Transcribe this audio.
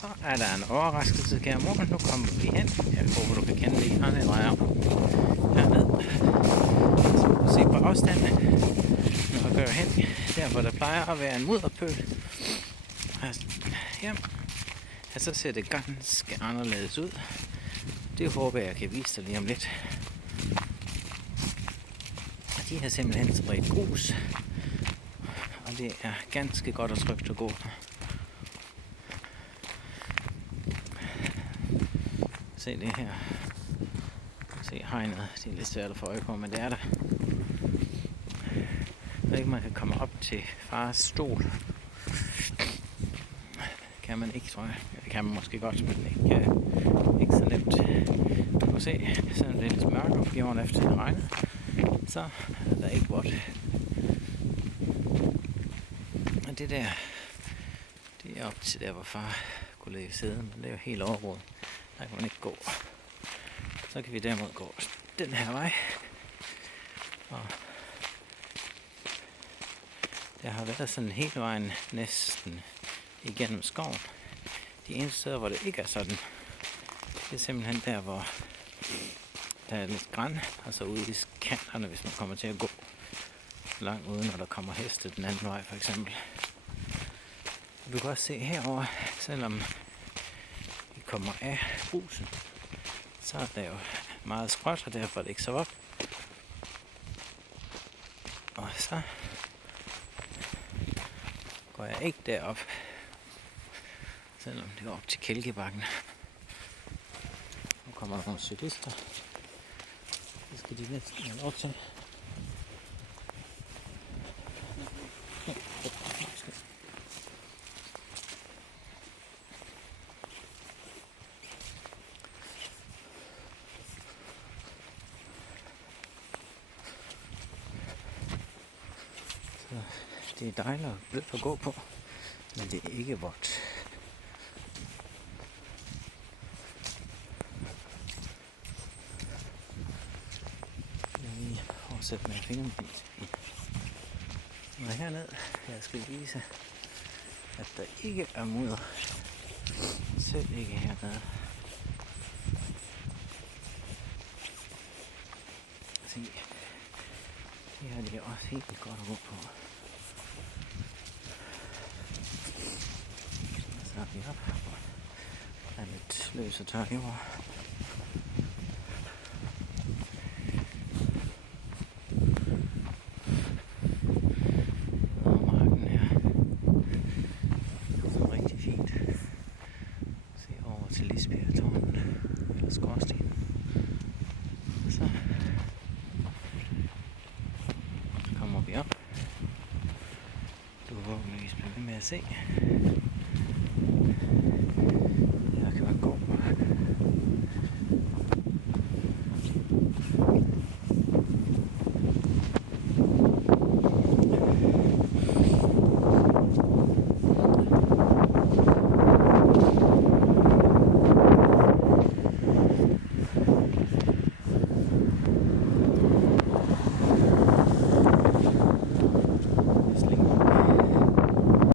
Så er der en overraskelse, kære mor. Nu kommer vi hen. Jeg håber, du kan kende det. Jeg drejer om herned. Så se på afstand. Når jeg går hen, der hvor der plejer at være en mudderpøl. Ja, så ser det ganske anderledes ud. Det håber jeg kan vise dig lige om lidt. De har simpelthen spredt grus. Og det er ganske godt og trygt at gå. Se det her. Se hegnet. Det er lidt svært at få øje på, men det er der. Jeg ved ikke, man kan komme op til fars stol. Kan man ikke, tror jeg. Det kan man måske godt, men ikke så nemt. Du kan se, selvom det er lidt mørkt om jorden efter det regner, så er der ikke vådt. Og det der, det er op til der, hvor far kunne lægge sæden, men det er jo helt overrådet. Der kan man ikke gå. Så kan vi derimod gå den her vej. Og der har været sådan hele vejen næsten igennem skoven. De eneste steder, hvor det ikke er sådan, det er simpelthen der, hvor der er lidt græn, altså ude i kanterne, hvis man kommer til at gå langt ude, når der kommer heste den anden vej for eksempel. Du kan også se herover, selvom vi kommer af husen, så er der jo meget skråt, og derfor er det ikke så op. Og så går jeg ikke derop, selvom det er op til Kælkebakken. Nu kommer der nogle cyklister. Det skal de næsten have lov til. Så det er dejligt og blødt at gå på, men det er ikke vådt. Fortsæt med at finde en bil. Og herned, jeg skal vise, at der ikke er mudder. Selv ikke hernede. Se, her er det også helt godt at gå på. Så er vi op her, hvor der er lidt løs og tør jord. Så kommer vi op. Du vil forhåbentligvis blive ved med at se.